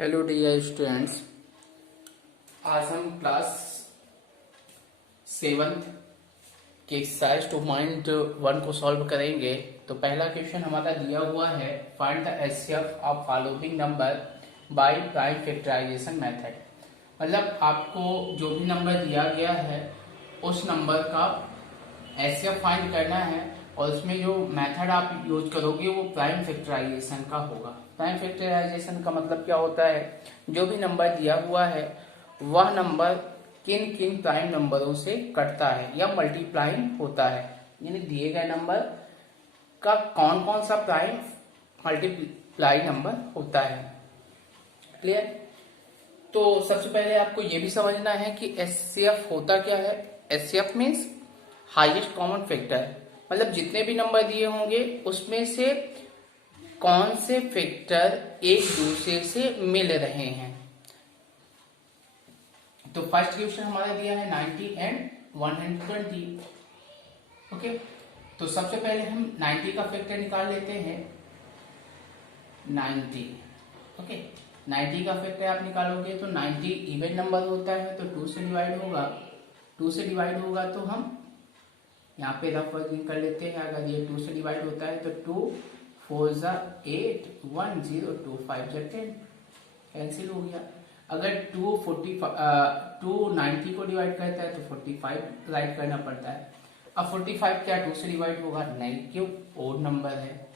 Hello dear students. आज हम class 7th के एक्सरसाइज 2.1 को सॉल्व करेंगे। तो पहला क्वेश्चन हमारा दिया हुआ है, find the HCF of following number by prime factorisation method. मतलब आपको जो भी नंबर दिया गया है उस नंबर का एचसीएफ फाइंड करना है और उसमें जो मेथड आप यूज करोगे वो प्राइम फैक्टराइजेशन का होगा। प्राइम फैक्टराइजेशन का मतलब क्या होता है, जो भी नंबर दिया हुआ है वह नंबर किन किन प्राइम नंबरों से कटता है या मल्टीप्लाइंग होता है, यानी दिए गए नंबर का कौन कौन सा प्राइम मल्टीप्लाई नंबर होता है। क्लियर? तो सबसे पहले आपको यह भी समझना है कि एचसीएफ होता क्या है। HCF means highest common factor, मतलब जितने भी नंबर दिए होंगे उसमें से कौन से फैक्टर एक दूसरे से मिल रहे हैं। तो फर्स्ट क्वेश्चन हमारा दिया है 90 एंड 120। ओके, तो सबसे पहले हम 90 का फैक्टर निकाल लेते हैं। 90, ओके, 90 का फैक्टर आप निकालोगे तो 90 इवन नंबर होता है तो 2 से डिवाइड होगा। 2 से डिवाइड होगा तो हम यहाँ पे रफ वर्किंग कर लेते हैं। अगर ये 2 से डिवाइड होता है तो 2 4 जा 8 1 0 2 5 जा 10 कैंसिल हो गया। अगर 290 को डिवाइड करता है तो 45 राइट करना पड़ता है। अब 45 क्या 2 से डिवाइड होगा? नहीं, क्यों? ओड नंबर है।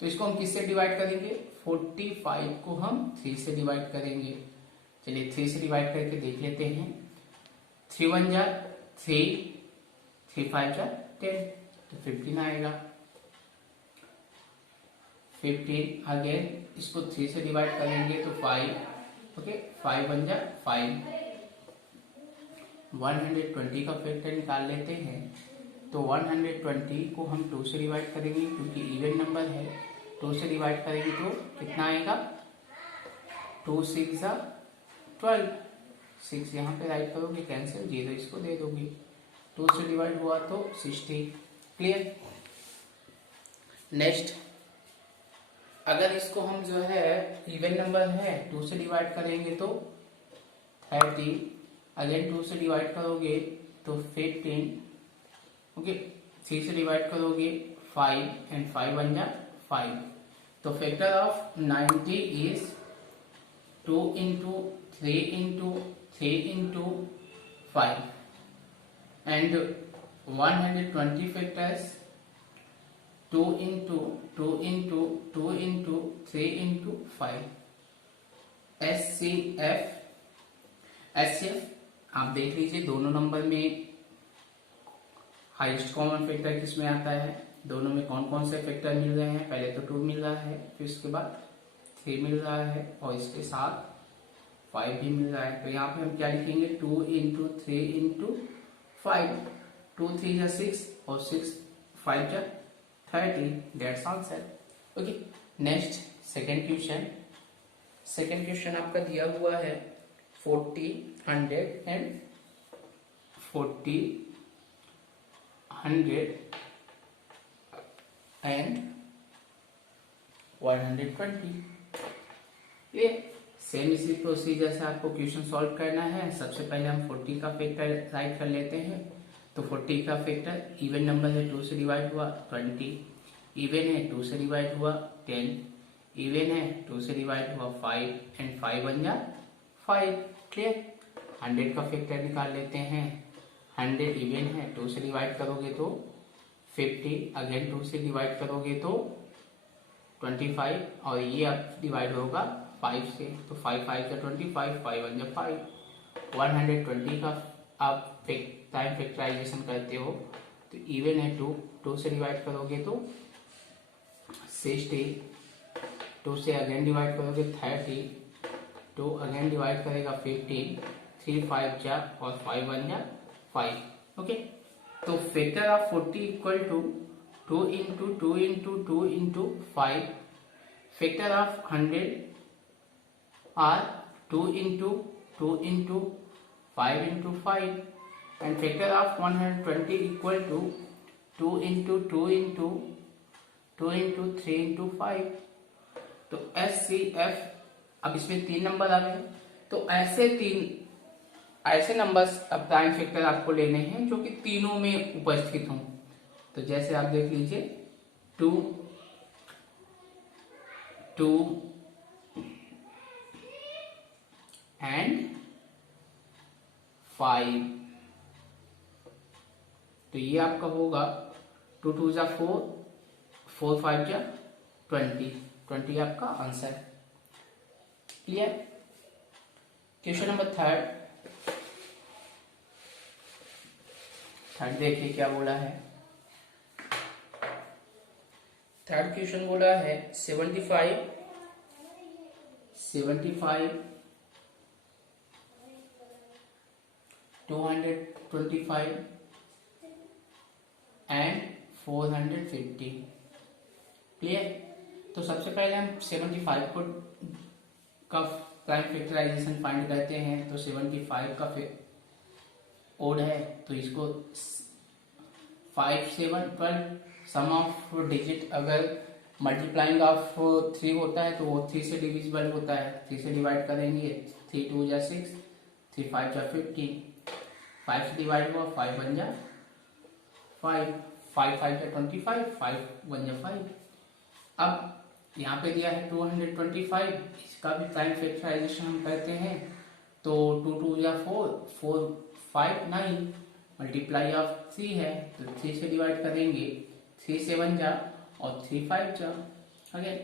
तो इसको हम किससे डिवाइड करेंगे? 45 को हम 3 से डिवाइड करेंगे। चलिए 3 से डिवाइड करके देख लेते हैं। 3 1 जा 3, 3 5 जा 10, तो 15 आएगा। 15 अगेन इसको 3 से डिवाइड करेंगे तो 5, ओके, 5 1 जा 5। 120 का फैक्टर निकाल लेते हैं। तो 120 को हम 2 से डिवाइड करेंगे क्योंकि इवन नंबर है। 2 से डिवाइड करेंगे तो कितना आएगा? 2 6 जा 12। 6 यहाँ पे राइट करोगे कैंसिल, 0 इसको दे दोगे। 2 से डिवाइड हुआ तो 60। क्लियर? नेक्स्ट, अगर इसको हम जो है इवन नंबर है 2 से डिवाइड करेंगे तो 30। अगेन 2 से डिवाइड करोगे तो 15, ओके। 3 से डिवाइड करोगे 5 एंड 5 1 जा 5। तो factor of 90 is 2 into 3 into 3 into 5 and 120 factors 2 into 2 into 2 into 3 into 5। HCF आप देख लीजिए दोनों नंबर में हाईएस्ट कॉमन फैक्टर किसमें आता है, दोनों में कौन कौन से फैक्टर मिल रहे हैं। पहले तो 2 मिल रहा है, फिर उसके बाद 3 मिल रहा है और इसके साथ 5 भी मिल रहा है। तो यहाँ पे हम क्या लिखेंगे? 2 इंटू 3 इंटू 5। 2 3 जा 6 और 6 5 जा 30। That's answer. Okay, next second question. Second question आपका दिया हुआ है 40 100 एंड 40 100 एंड 120। ये सेम इसी प्रोसीजर से आपको क्वेश्चन सॉल्व करना है। सबसे पहले हम 40 का फैक्टर राइट कर लेते हैं। तो 40 का फैक्टर इवन नंबर है 2 से डिवाइड हुआ 20, इवन है 2 से डिवाइड हुआ 10, इवन है 2 से डिवाइड हुआ 5 एंड 5 1 जा 5। क्लियर? 100 का फैक्टर निकाल लेते हैं। 100 इवन है 2 से डिवाइड करोगे तो 50, अगेन 2 से डिवाइड करोगे तो 25 और ये अब डिवाइड होगा 5 से। तो 5 5 जा 25, 5 1 जा 5। 120 का आप टाइम फैक्टराइजेशन करते हो तो इवन है 2 से डिवाइड करोगे तो 60, 2 से अगेन डिवाइड करोगे 30, 2 अगेन डिवाइड करेगा 15, 3 5 जा और 5 1 जा 5। ओके, तो factor of 40 equal to 2 into 2 into 2 into 5। Factor of 100 are 2 into 2 into 5 into 5 and factor of 120 equal to 2 into 2 into 2 into 3 into 5। तो HCF अब इसमें 3 नंबर आ गए, तो ऐसे नंबर्स अब प्राइम फैक्टर आपको लेने हैं जो कि तीनों में उपस्थित हों। तो जैसे आप देख लीजिए 2, 2 एंड 5, तो ये आपका होगा 2 2 जा 4, 4 5 जा 20, 20 आपका answer. Clear. Question number third देखिए क्या बोला है। थर्ड क्वेश्चन बोला है 75 225 एंड 450। क्लियर। तो सबसे पहले हम 75 को का प्राइम फैक्टराइजेशन फाइंड करते हैं। तो 75 का ओड है, तो इसको 5 7 12 सम ऑफ डिजिट अगर मल्टीप्लाइंग ऑफ 3 होता है तो वो 3 से डिविजिबल होता है। 3 से डिवाइड करेंगे 3 2 जा 6, 3 5 जा 15, 5 से डिवाइड हुआ 5 1 जा 5, 5 5 जा 25, 5 1 जा 5। अब यहाँ पे दिया है 225, इसका भी प्राइम फैक्टराइजेशन हम करते हैं। तो 2 2 जा 4, 4 5 9, मल्टीप्लाई ऑफ 3 है तो 3 से डिवाइड करेंगे 3 7 जा और 3 5 जा, अगेन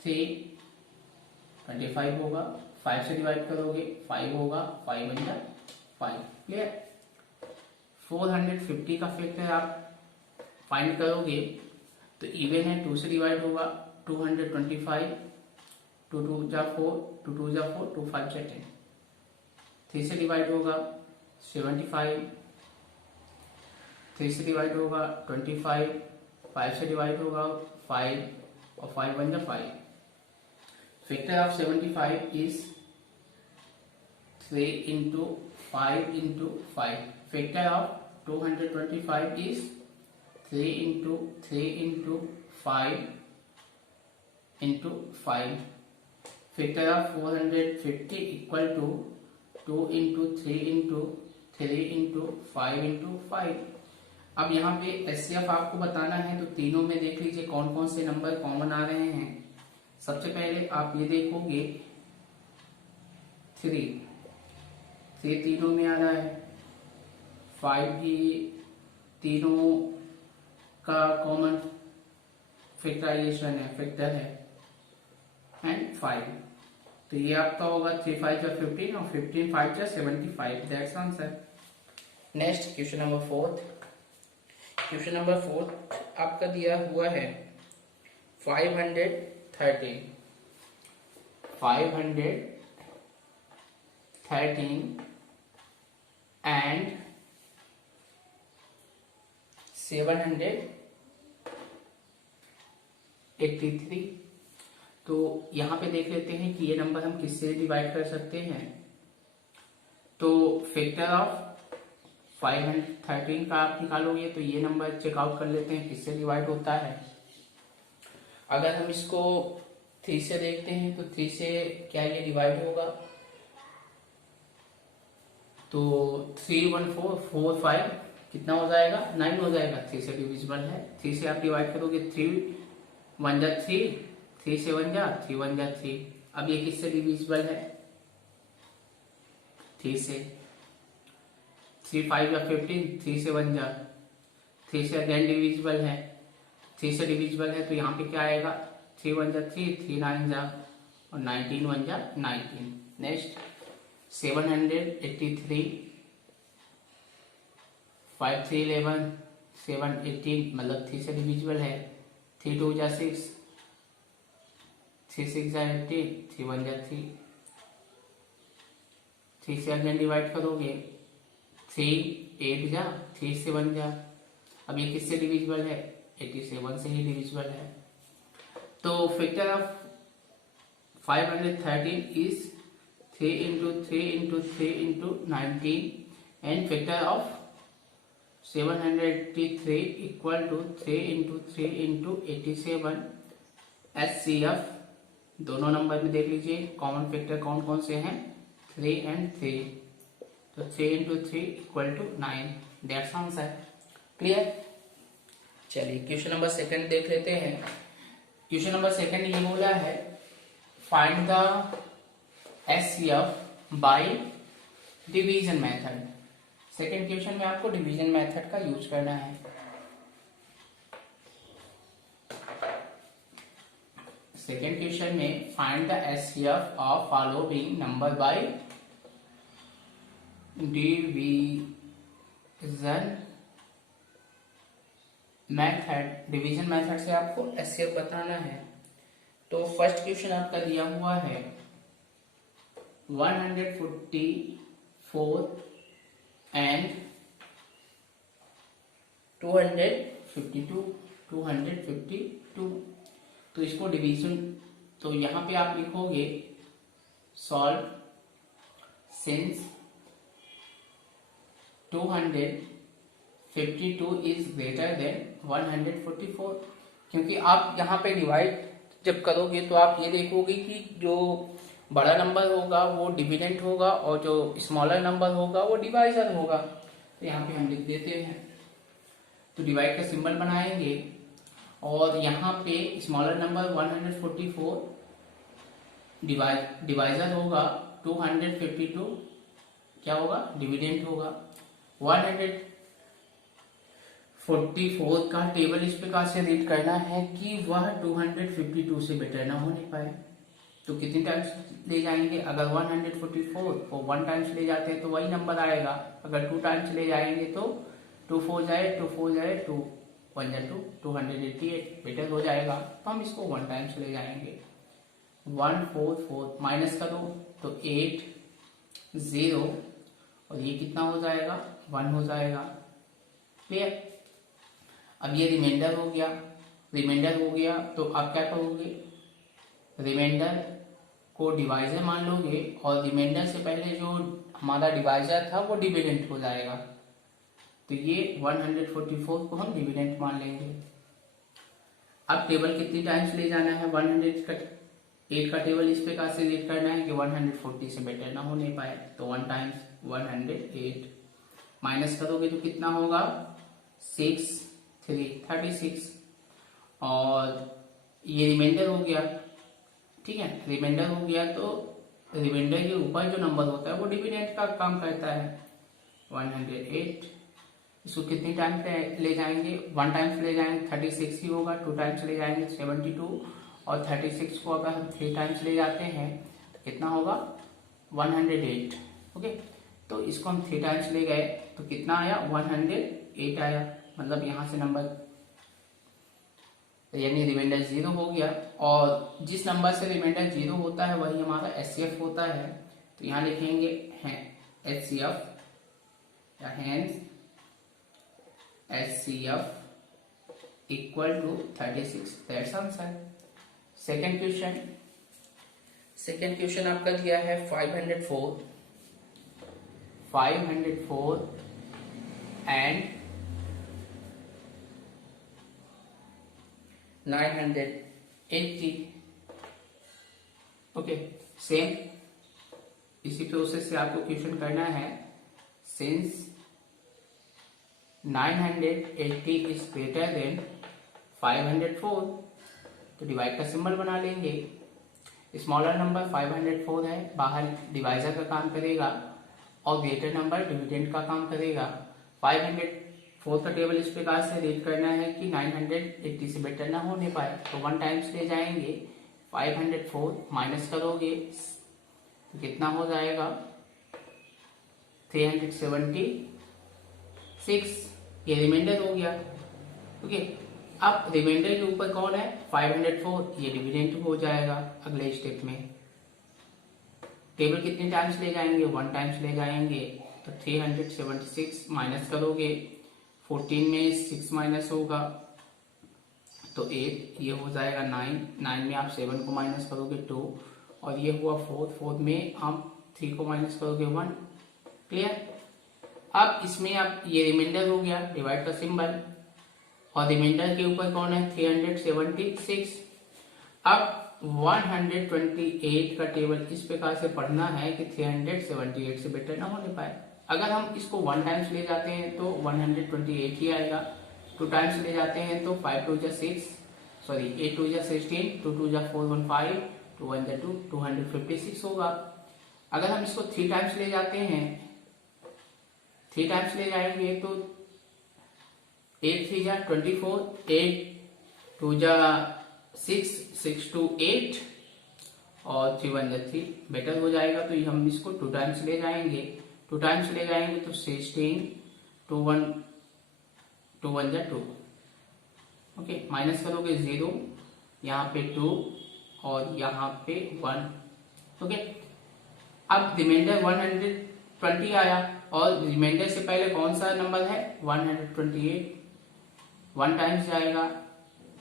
3 25 होगा, 5 से डिवाइड करोगे 5 होगा, 5 1 जा 5। क्लियर। 450 का फैक्टर आप फाइंड करोगे तो इवन है, 2 से डिवाइड होगा 225, 2 2 जा 4, 2 2 जा 4, 2 5 जा 10, 3 से डिवाइड होगा 75, 3 से डिवाइड होगा 25, 5 से डिवाइड होगा 5 और 5 1 जा 5। Factor of 75 is 3 into 5 into 5। Factor of 225 is 3 into 3 into 5 into 5। Factor of 450 equal to 2 into 3 into 3 into 5 into 5। अब यहाँ पे एचसीएफ आपको बताना है, तो तीनों में देख लीजिए कौन कौन से नंबर कॉमन आ रहे हैं। सबसे पहले आप ये देखोगे 3 तीनों में आ रहा है, 5 भी तीनों का कॉमन फैक्टराइजेशन है, फैक्टर है, एंड 5। तो ये आपका होगा 3 5 जा 15 और 15 5 जा 75। That's answer. Next question number 4। Question number 4 आपका दिया हुआ है 513 एंड 783। तो यहां पे देख लेते हैं कि ये नंबर हम किससे डिवाइड कर सकते हैं। तो फैक्टर ऑफ 513 का आप निकालोगे तो ये नंबर चेकआउट कर लेते हैं किससे डिवाइड होता है। अगर हम इसको 3 से देखते हैं तो 3 से क्या ये डिवाइड होगा, तो 3 1 4 4 5 कितना हो जाएगा, 9 हो जाएगा। 3 से डिविजिबल है, 3 से आप डिवाइड करोगे 3 1 जा 3, 3 से 1 जा 3 1 जा 3। अब ये किससे डिविजिबल है, 3 से। 3 5 जा 15, 3 से 1 जा 3 से अगेन डिविजिबल है, 3 से डिविजिबल है तो यहाँ पे क्या आएगा 3 1 जा 3, 3 9 जा और 19 1 जा 19। नेक्स्ट 783 5 3 11 7 18, मतलब 3 से डिविजिबल है। 3 2 जा 6, 3 6 जा 18, 3 1 जा 3। 3 से अगेन डिवाइड करोगे 3 8 जा, 3 से 1 जा। अब ये किससे डिविजिबल है, 87 से ही डिविजिबल है। तो factor of 513 is 3 into 3 into 3 into 19 and factor of 783 equal to 3 into 3 into 87। HCF दोनों नंबर में देख लीजिए कॉमन फैक्टर कौन कौन से हैं, 3 and 3, तो 3 into 3 equal to 9, that's answer. Clear. चलिए क्वेश्चन नंबर सेकंड देख लेते हैं। क्वेश्चन नंबर सेकंड ये बोला है find the HCF by division method. Second question में आपको डिवीजन मेथड का यूज करना है। सेकेंड क्वेश्चन में find the HCF of following number by division method. Division method से आपको एचसीएफ बताना है। तो फर्स्ट क्वेश्चन आपका दिया हुआ है 144 एंड 252। तो इसको डिवीजन, तो यहाँ पे आप लिखोगे solve since 252 is greater than 144। क्योंकि आप यहाँ पे डिवाइड जब करोगे तो आप ये देखोगे कि जो बड़ा नंबर होगा वो डिविडेंट होगा और जो स्मॉलर नंबर होगा वो डिवाइजर होगा। तो यहाँ पे हम लिख देते हैं, तो डिवाइड का सिंबल बनाएंगे और यहाँ पे स्मॉलर नंबर 144 डिवाइजर होगा, 252 क्या होगा, डिविडेंट होगा। 144 का टेबल इस प्रकार से रीड करना है कि वह 252 से बेटर ना होने पाए। तो कितने टाइम्स ले जाएंगे, अगर 144 को 1 टाइम्स ले जाते हैं तो वही नंबर आएगा, अगर 2 टाइम्स ले जाएंगे तो 2 4 जाए 2 4 जाए 2 1 जाए 2 288 बेटर हो जाएगा। तो हम इसको 1 टाइम्स ले जाएंगे। 144 माइनस करो तो 8 0 और ये कितना हो जाएगा, 1 हो जाएगा। क्लियर। अब ये रिमाइंडर हो गया, रिमाइंडर हो गया तो आप क्या करोगे, रिमाइंडर को डिवाइजर मान लोगे और रिमाइंडर से पहले जो हमारा डिवाइजर था वो डिविडेंट हो जाएगा। तो ये 144 को हम डिविडेंट मान लेंगे। अब टेबल कितनी टाइम्स ले जाना है, 108 का टेबल इस प्रकार से रीड करना है कि 140 से बेटर ना होने पाए। तो 1 टाइम्स 108 माइनस करोगे तो कितना होगा, 6 3 36 और ये रिमाइंडर हो गया। ठीक है, रिमाइंडर हो गया तो रिमाइंडर के ऊपर जो नंबर होता है वो डिविडेंट का काम करता है। 108 इसको कितनी टाइम्स ले जाएंगे, 1 टाइम्स ले जाएंगे 36 ही होगा, 2 टाइम्स ले जाएंगे 72 और 36 को अगर हम 3 टाइम्स ले जाते हैं तो कितना होगा, 108। ओके, तो इसको हम 3 टाइम्स ले गए तो कितना आया, 108 आया। मतलब यहाँ से नंबर यानी रिमाइंडर 0 हो गया और जिस नंबर से रिमाइंडर 0 होता है वही हमारा एचसीएफ होता है। तो यहाँ लिखेंगे एचसीएफ या hence HCF equal to 36, that's answer. Second question आपका दिया है 504 एंड 980। ओके, सेम इसी प्रोसेस से आपको क्वेश्चन करना है। सिंस 980 इज ग्रेटर देन 504, तो डिवाइड का सिंबल बना लेंगे। स्मॉलर नंबर 504 है, बाहर डिवाइजर का काम करेगा और ग्रेटर नंबर डिविडेंड का काम करेगा। 504 का टेबल इस प्रकार से रीड करना है कि 980 से बेटर ना होने पाए। तो 1 टाइम्स ले जाएंगे, 504 माइनस करोगे तो कितना हो जाएगा, 376। ये रिमाइंडर हो गया। ओके, अब रिमाइंडर के ऊपर कौन है, 504, ये डिविडेंट हो जाएगा अगले स्टेप में। टेबल कितने टाइम्स ले जाएंगे, 1 टाइम्स ले जाएंगे तो 376 माइनस करोगे, 14 में 6 माइनस होगा तो 8, ये हो जाएगा 9 में आप 7 को माइनस करोगे 2 और ये हुआ 4 में आप 3 को माइनस करोगे 1। क्लियर। अब इसमें आप ये रिमाइंडर हो गया, डिवाइड का सिंबल और रिमाइंडर के ऊपर कौन है, 376। अब 128 का टेबल इस प्रकार से पढ़ना है कि 378 से बेटर ना होने पाए। अगर हम इसको 1 टाइम्स ले जाते हैं तो 128 ही आएगा, 2 टाइम्स ले जाते हैं तो 5 2 6, सॉरी 8 2 16, 2 2 4 15, 2 1 2, 256 होगा। अगर हम इसको 3 टाइम्स ले जाते हैं, 3 टाइम्स ले जाएंगे तो 8 3 24, 8 2 6, 6 2 8 और 3 1 3 बेटर हो जाएगा। तो हम इसको 2 टाइम्स ले जाएंगे, 2 टाइम्स ले जाएंगे तो 16, 2 1 2, ओके, माइनस करोगे 0, यहाँ पे 2 और यहाँ पे 1, ओके। अब रिमाइंडर 120 आया और रिमाइंडर से पहले कौन सा नंबर है 128, 1 टाइम्स जाएगा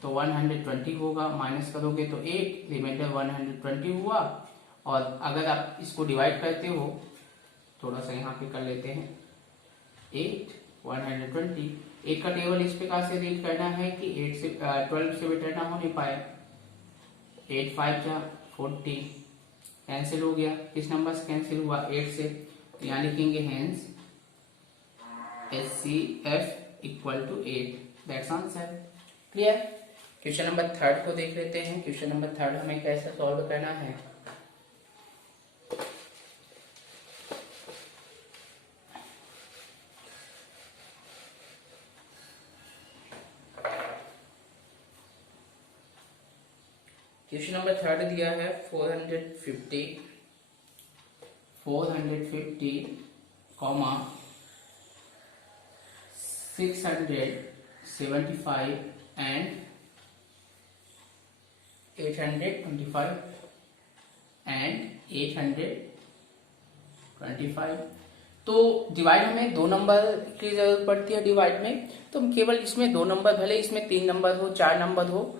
तो 120 होगा, माइनस करोगे तो 8, रिमाइंडर 120 हुआ। और अगर आप इसको डिवाइड करते हो, थोड़ा सा यहाँ पे कर लेते हैं, 8 120, 8 का टेबल इस प्रकार से रीड करना है कि 8 से 12 से बेटर ना होने पाए। 8 5 40 कैंसिल हो गया, किस नंबर से कैंसिल हुआ 8 से, तो यहाँ लिखेंगे hence HCF equal to 8, that's answer. Clear. Question number 3 को देख लेते हैं। क्वेश्चन नंबर 3 हमें कैसे सॉल्व करना है। क्वेश्चन नंबर 3 दिया है 450 कॉमा 675 एंड 825 एंड 825। तो डिवाइड हमें 2 नंबर की जरूरत पड़ती है डिवाइड में, तो हम केवल इसमें 2 नंबर, भले इसमें 3 नंबर हो 4 नंबर हो,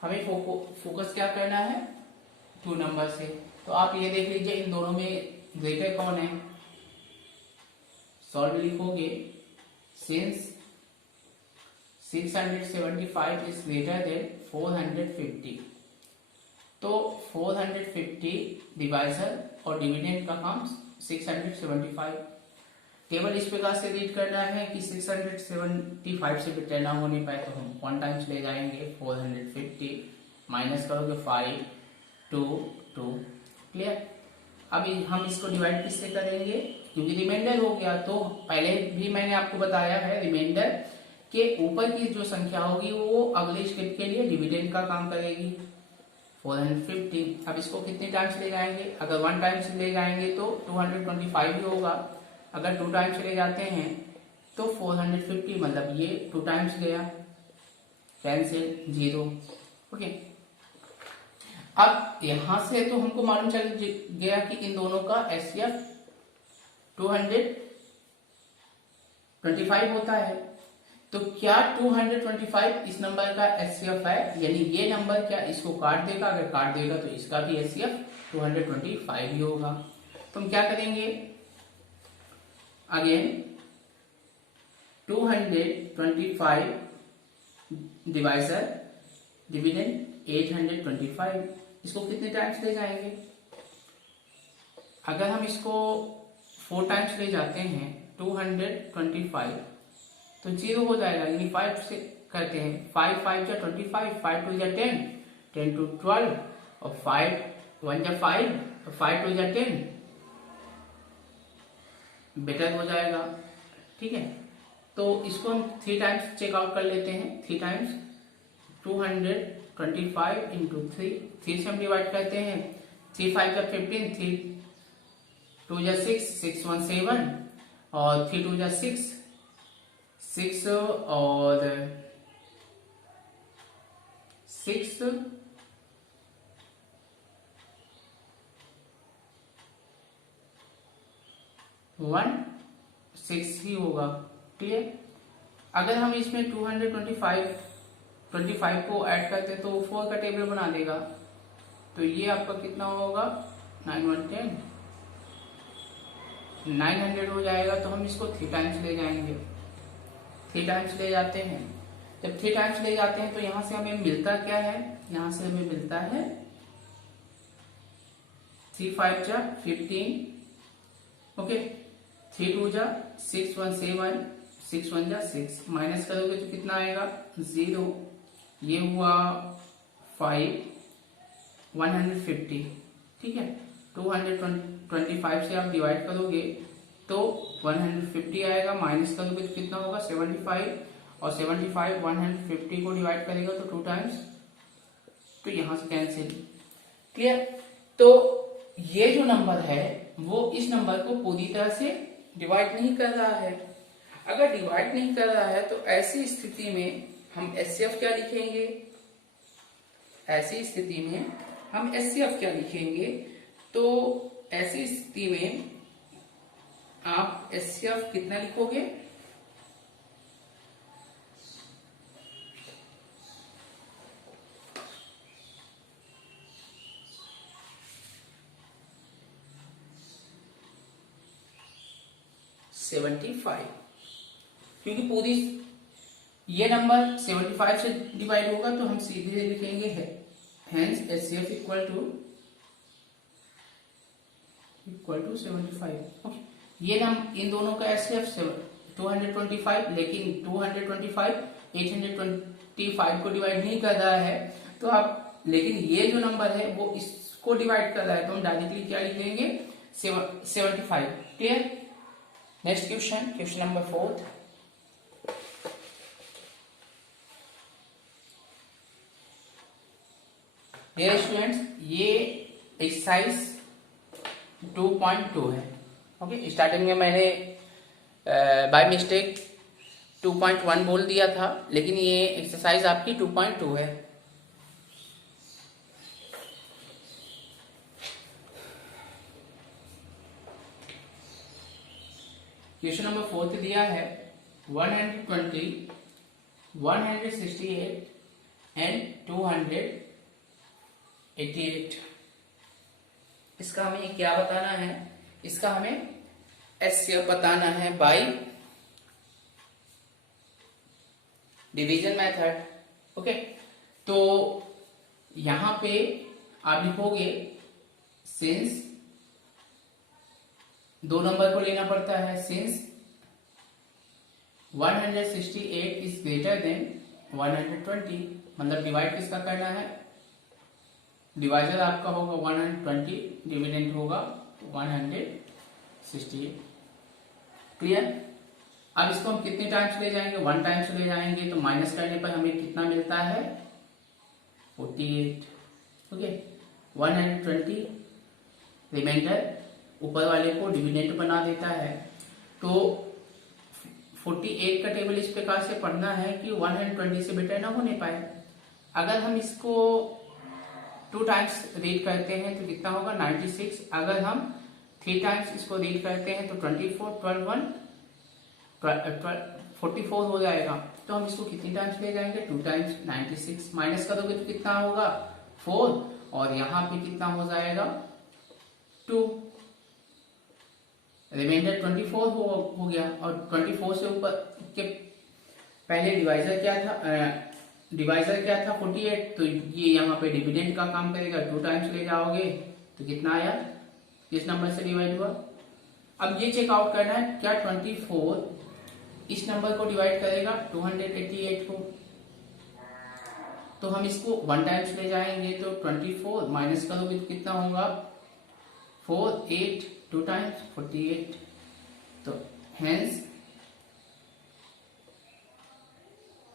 हमें फोकस क्या करना है 2 नंबर से। तो आप ये देख लीजिए इन दोनों में ग्रेटर कौन है, सॉल्व लिखोगे सिंस 675 इज ग्रेटर देन 450, तो 450 डिवाइजर और डिविडेंड का काम 675। टेबल इस प्रकार से रीड करना है कि 675 से बेटर ना होने पाए तो हम 1 टाइम्स ले जाएंगे 450, माइनस करोगे 5 2 2, क्लियर। अब हम इसको डिवाइड किससे करेंगे, क्योंकि रिमाइंडर हो गया, तो पहले भी मैंने आपको बताया है रिमाइंडर के ऊपर की जो संख्या होगी वो अगले स्टेप के लिए डिविडेंड का काम करेगी 450। अब इसको कितने टाइम्स ले जाएंगे, अगर 1 टाइम्स ले जाएंगे तो 225 ही होगा, अगर 2 टाइम्स ले जाते हैं तो 450, मतलब ये 2 टाइम्स गया, कैंसिल 0, ओके। अब यहां से तो हमको मालूम चल गया कि इन दोनों का HCF 225 होता है। तो क्या 225 इस नंबर का HCF है, यानी ये नंबर क्या इसको काट देगा, अगर काट देगा तो इसका भी HCF 225 ही होगा। तो हम क्या करेंगे, अगेन 225 डिवाइजर डिविडेंड 825, इसको कितने टाइम्स ले जाएंगे, अगर हम इसको 4 टाइम्स ले जाते हैं 225 तो 0 हो जाएगा, यानी 5 से करते हैं, 5 5 जा 25, 5 2 जा 10, 10 2 12 और 5 1 जा 5, 5 2 जा 10, बेटर हो जाएगा, ठीक है। तो इसको हम 3 टाइम्स चेकआउट कर लेते हैं, 3 टाइम्स 225 इंटू 3 से हम डिवाइड करते हैं, 3 5 जा 15, 3 2 जा 6, 6 1 7 और 3 2 जा 6 6 और 6 1 6 ही होगा, क्लियर। अगर हम इसमें 225 को ऐड करते तो 4 का टेबल बना देगा, तो ये आपका कितना होगा 9 1 10, 900 हो जाएगा। तो हम इसको 3 टाइम्स ले जाएंगे, 3 टाइम्स ले जाते हैं, जब 3 टाइम्स ले जाते हैं तो यहां से हमें मिलता क्या है यहां से हमें मिलता है 3 5 जा 15, ओके, 3 2 जा 6 1 7, 6 1 जा 6, माइनस करोगे तो कितना आएगा 0, ये हुआ 5 150, ठीक है। 225 से आप डिवाइड करोगे तो 150 आएगा, माइनस करोगे तो कितना होगा 75, और 75 150 को डिवाइड करेगा तो 2 टाइम्स, तो यहां से कैंसिल, क्लियर। तो ये जो नंबर है वो इस नंबर को पूरी तरह से डिवाइड नहीं कर रहा है। अगर डिवाइड नहीं कर रहा है तो ऐसी स्थिति में हम एचसीएफ क्या लिखेंगे, ऐसी स्थिति में हम एचसीएफ क्या लिखेंगे, तो ऐसी स्थिति में आप एचसीएफ कितना लिखोगे, $75, क्योंकि पूरी ये नंबर 75 से डिवाइड होगा तो हम सीधे लिखेंगे hence HCF equal to 75, okay. ये इन दोनों का एचसीएफ 225, लेकिन 225 825 को डिवाइड नहीं कर रहा है, तो आप, लेकिन ये जो नंबर है वो इसको डिवाइड कर रहा है, तो हम डायरेक्टली क्या लिख देंगे 75, clear. Next question, question number 4। Dear students, ये एक्सरसाइज 2.2 है, ओके। स्टार्टिंग में मैंने बाय मिस्टेक 2.1 बोल दिया था, लेकिन ये एक्सरसाइज आपकी 2.2 है। क्वेश्चन नंबर 4 दिया है 120, 168 एंड 288। इसका हमें क्या बताना है, इसका हमें एचसीएफ बताना है बाय डिवीजन मेथड, ओके। तो यहां पे आप लिखोगे सिंस, दो नंबर को लेना पड़ता है, सिंस 168 इज ग्रेटर देन 120, मतलब डिवाइड किसका करना है, डिवाइजर आपका होगा 120, डिविडेंड होगा 168, क्लियर। अब इसको हम कितने टाइम्स ले जाएंगे, 1 टाइम्स ले जाएंगे, तो माइनस करने पर हमें कितना मिलता है 48, ओके। 120 रिमाइंडर ऊपर वाले को डिविडेंड बना देता है, तो 48 का टेबल इस प्रकार से पढ़ना है कि 120 से बेटर ना होने पाए। अगर हम इसको 2 टाइम्स रीड करते हैं तो कितना होगा 96, अगर हम 3 टाइम्स इसको रीड करते हैं तो 24, 12 1 44 हो जाएगा। तो हम इसको कितनी टाइम्स ले जाएंगे 2 टाइम्स, 96 माइनस करोगे तो कितना होगा 4, और यहाँ पे कितना हो जाएगा 2, रिमाइंडर 24 हो गया। और 24 से ऊपर के पहले डिवाइजर क्या था, 48, तो ये यहाँ पे डिविडेंड का काम करेगा, 2 टाइम्स ले जाओगे तो कितना आया, किस नंबर से डिवाइड हुआ। अब ये चेकआउट करना है क्या 24 इस नंबर को डिवाइड करेगा 288 को, तो हम इसको 1 टाइम्स ले जाएंगे, तो 24 माइनस करोगे तो कितना होगा 4 8 2 टाइम्स 48, तो hence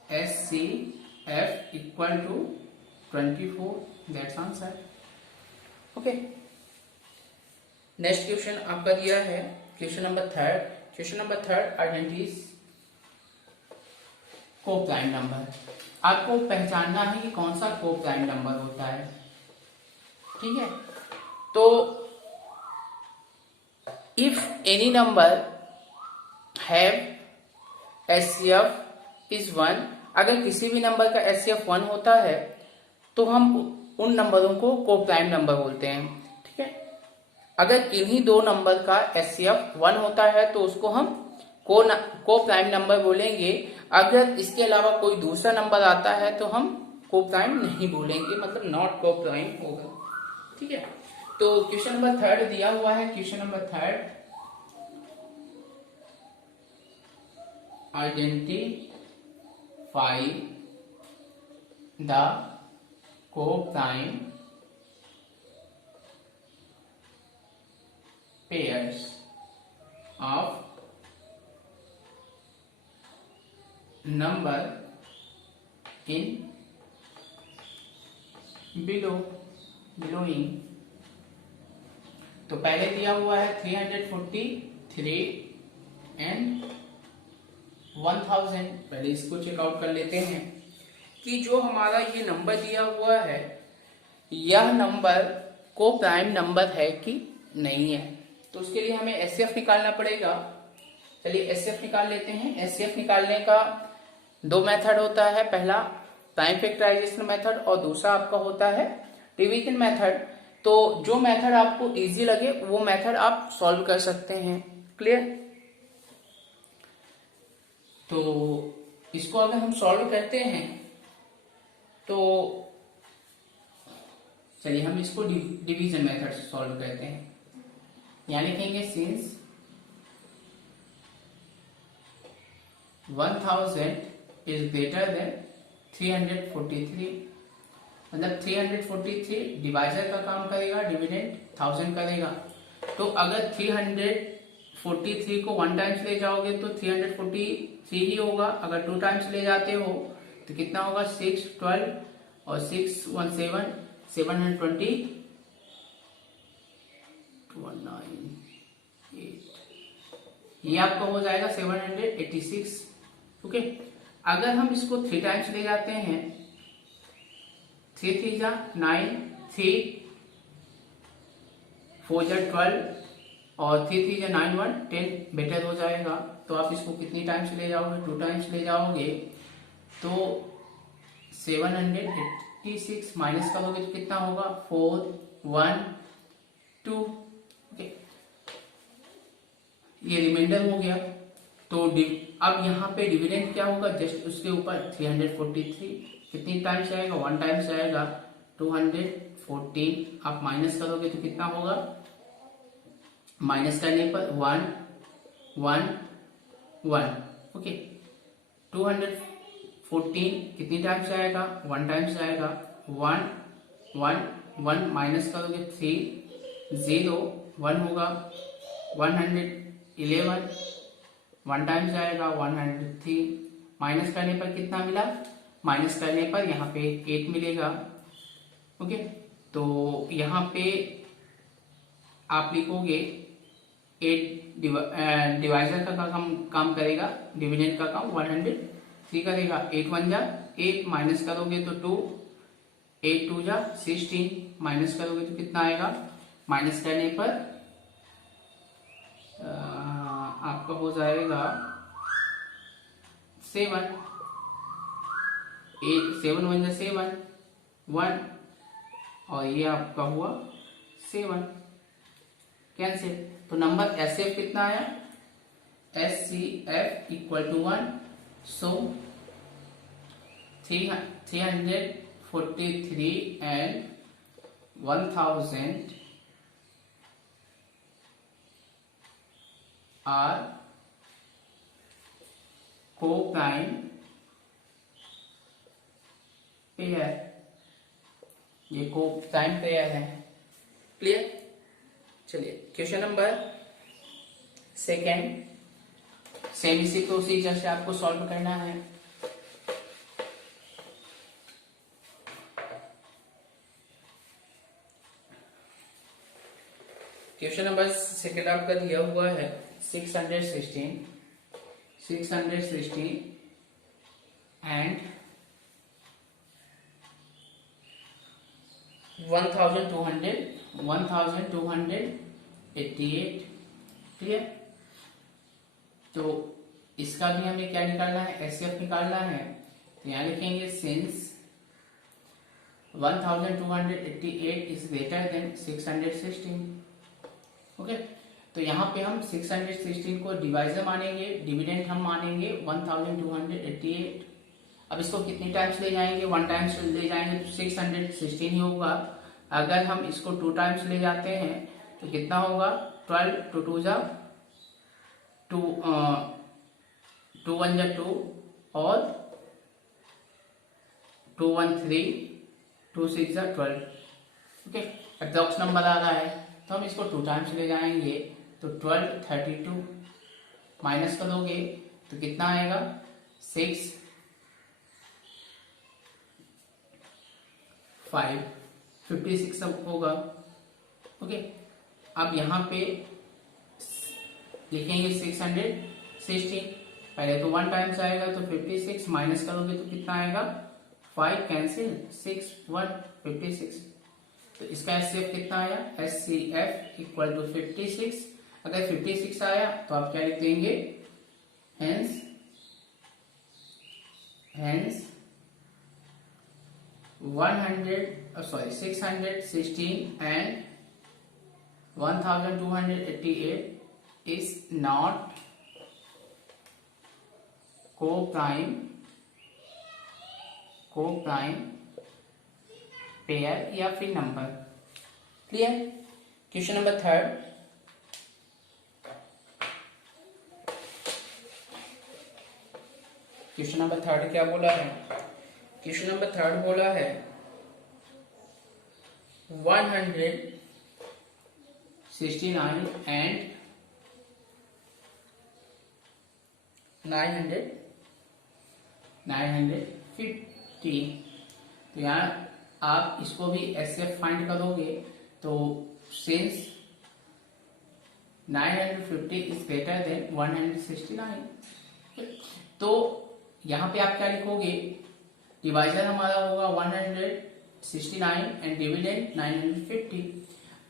HCF equal to 24, that's answer, okay. Next question आपका दिया है question number 3। Question number 3 identities को प्राइम नंबर, आपको पहचानना है कि कौन सा को प्राइम नंबर होता है, ठीक है। तो if any number have HCF is 1, अगर किसी भी नंबर का एचसीएफ 1 होता है तो हम उन नंबरों को को प्राइम नंबर बोलते हैं, ठीक है। अगर किन्हीं 2 नंबर का एचसीएफ 1 होता है तो उसको हम को प्राइम नंबर बोलेंगे। अगर इसके अलावा कोई दूसरा नंबर आता है तो हम को प्राइम नहीं बोलेंगे, मतलब नॉट को प्राइम होगा। ठीक है, तो क्वेश्चन नंबर 3 दिया हुआ है। क्वेश्चन नंबर 3, आइडेंटिफाई द को prime pairs of number in billowing. तो पहले दिया हुआ है 343 एंड 1000। पहले इसको चेकआउट कर लेते हैं कि जो हमारा ये नंबर दिया हुआ है, यह नंबर को प्राइम नंबर है कि नहीं है। तो उसके लिए हमें एचसीएफ निकालना पड़ेगा। चलिए एचसीएफ निकाल लेते हैं। एचसीएफ निकालने का दो मेथड होता है, पहला प्राइम फैक्टराइजेशन मेथड और दूसरा आपका होता है डिवीजन मेथड। तो जो मेथड आपको इजी लगे वो मेथड आप सॉल्व कर सकते हैं। क्लियर? तो इसको अगर हम सॉल्व करते हैं तो चलिए हम इसको डिवीजन मेथड से सॉल्व करते हैं। यानी लिखेंगे सिंस 1000 इज ग्रेटर देन 343, मतलब 343 डिवाइजर का काम करेगा, डिविडेंड 1000 करेगा। तो अगर 343 को 1 टाइम्स ले जाओगे तो 343 ही होगा। अगर 2 टाइम्स ले जाते हो तो कितना होगा, 6, 12 और 6, 1, 7, 720, 198, ये आपका हो जाएगा 786। ओके, अगर हम इसको 3 टाइम्स ले जाते हैं, 3 3 जा 9, 3 4 जा 12 और 3 3 जा 9 1 10, बेटर हो जाएगा। तो आप इसको कितनी टाइम्स ले जाओगे, 2 टाइम्स ले जाओगे तो 786 माइनस करोगे तो कितना होगा, 4 1 2। ओके, ये रिमाइंडर हो गया। तो अब यहाँ पे डिविडेंड क्या होगा, जस्ट उसके ऊपर 343 कितनी टाइम्स आएगा, 1 टाइम्स आएगा, 214। आप माइनस करोगे तो कितना होगा, माइनस करने पर 1 1 1। ओके, 214 कितनी टाइम्स आएगा, 1 टाइम्स आएगा, 1 1 1 माइनस करोगे 3 0 1 होगा, 111 1 टाइम्स आएगा, 103 माइनस करने पर कितना मिला, माइनस करने पर यहाँ पे 8 मिलेगा। ओके, तो यहाँ पे आप लिखोगे 8 डिवाइजर का काम करेगा, डिविडेंड का काम 103 करेगा। 8 1 जा 8 माइनस करोगे तो 2, 8 2 जा 16 माइनस करोगे तो कितना आएगा, माइनस करने पर आपका हो जाएगा 7, 7 1 जा 7 1 और ये आपका हुआ 7 कैंसिल। तो नंबर एचसीएफ कितना आया, HCF equal to 1। So 343 and 1000 are coprime pair. ये को-प्राइम पेयर है। क्लियर? चलिए क्वेश्चन नंबर 2, सेम इसी प्रोसीजर से आपको सॉल्व करना है। क्वेश्चन नंबर 2 आपका दिया हुआ है 616 एंड 1288। ठीक है, तो इसका भी हमें क्या निकालना है, एचसीएफ निकालना है। तो यहाँ लिखेंगे since 1288 is greater than 616। Okay, तो यहाँ पे हम 616 को डिवाइजर मानेंगे, डिविडेंड हम मानेंगे 1288। अब इसको कितनी टाइम्स ले जाएंगे, 1 टाइम्स ले जाएंगे तो 616 ही होगा। अगर हम इसको 2 टाइम्स ले जाते हैं तो कितना होगा, 12 टू 2 जा 2, 2 1 जा 2 और 2 1 3, 2 6 जा 12। ओके, अप्रॉक्स नंबर आ रहा है तो हम इसको 2 टाइम्स ले जाएंगे तो 12 32 माइनस करोगे तो कितना आएगा, 6 5 56 सब होगा। ओके, अब यहाँ पे लिखेंगे 616, पहले तो 1 टाइम्स आएगा तो 56 माइनस करोगे तो कितना आएगा, 5 कैंसिल 6 1 56। तो इसका एचसीएफ कितना आया, एचसीएफ इक्वल टू 56। अगर 56 आया तो आप क्या लिख देंगे, hence 616 and 1288 is not co-prime pair या फिर number. Clear. Question number 3। Question number 3 क्या बोला है, क्वेश्चन नंबर 3 बोला है 169 and 950। तो यहाँ आप इसको भी एचसीएफ फाइंड करोगे तो सिंस 950 इज ग्रेटर देन 169, तो यहाँ पे आप क्या लिखोगे, डिवाइजर हमारा होगा 169 एंड डिविडेंड 950।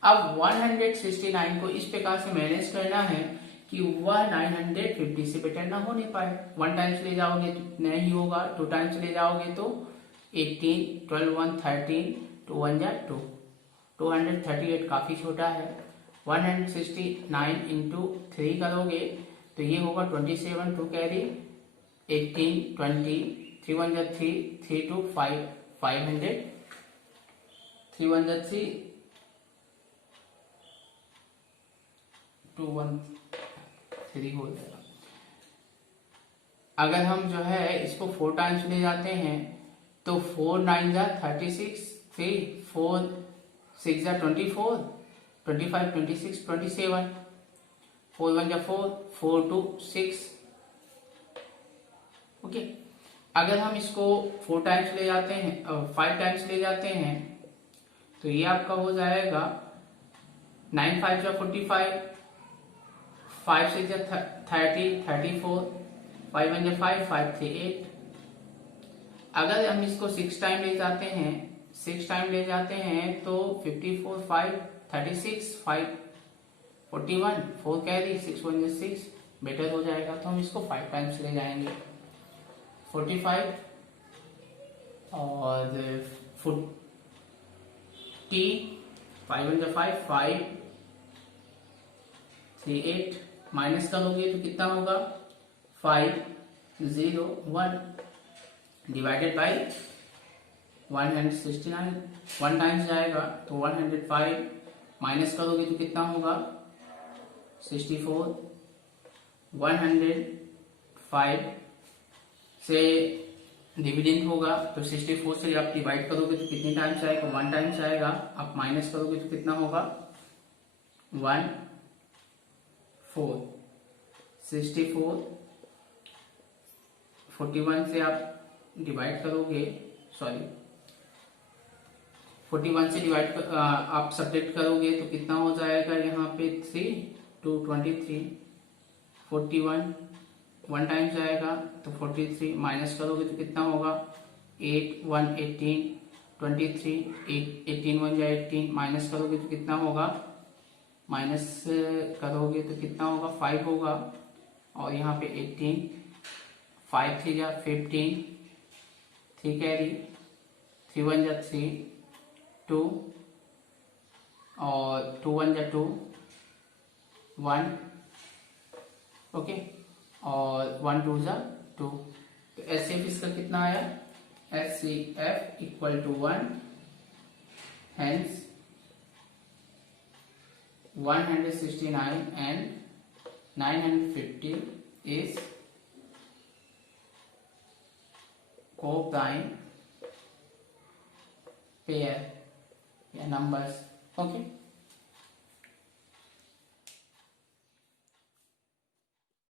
अब 169 को इस प्रकार से मैनेज करना है कि वह 950 से बेटर ना होने पाए। 1 टाइम्स ले जाओगे तो नहीं होगा, 2 टाइम्स ले जाओगे तो 18 12 1 13 2 1 जा 2, 238 काफी छोटा है। 169 इंटू 3 करोगे तो ये होगा 27 2 कैरी 18 20 3 1 जा 3 3 2 5 500 3 1 जा 3 2 1 3 हो जाएगा। अगर हम जो है इसको 4 टाइम्स ले जाते हैं तो 4 9 जा 36 3 4 6 जा 24 25 26 27 4 1 जा 4 4 2 6। ओके, अगर हम इसको 4 टाइम्स ले जाते हैं 5 टाइम्स ले जाते हैं तो ये आपका हो जाएगा 9 5 जा 45 5 6 जा 30 34 5 1 जा 5 5 3 8। अगर हम इसको 6 टाइम ले जाते हैं 6 टाइम ले जाते हैं तो 54 5 36 5 41 4 कैरी 6 1 जा 6 बेटर हो जाएगा। तो हम इसको 5 टाइम्स ले जाएंगे 45 और 40 5 1 जा 5 5 3 8 माइनस करोगे तो कितना होगा 5 0 1 डिवाइडेड बाई 169। 1 टाइम्स जाएगा तो 105 माइनस करोगे तो कितना होगा 64। 105 से डिविडेंड होगा तो 64 से आप डिवाइड करोगे तो कितने टाइम्स आएगा 1 टाइम्स आएगा। आप माइनस करोगे तो कितना होगा 1 4 64 41 से आप डिवाइड करोगे 41 से डिवाइड आप सब्ट्रैक्ट करोगे तो कितना हो जाएगा यहाँ पे 3 2 23 41 1 टाइम्स आएगा तो 43 माइनस करोगे तो कितना होगा 8 1 18 23 18 1 या 18 माइनस करोगे तो कितना होगा माइनस करोगे तो कितना होगा 5 होगा और यहाँ पे 18 5 3 या 15 3 कैरी 3 1 जा 3 2 और 2 1 जा 2 1 ओके और 1 2 जा 2। तो HCF इसका कितना आया, HCF equal to 1, hence 169 and 950 is co-prime pair या numbers. Okay.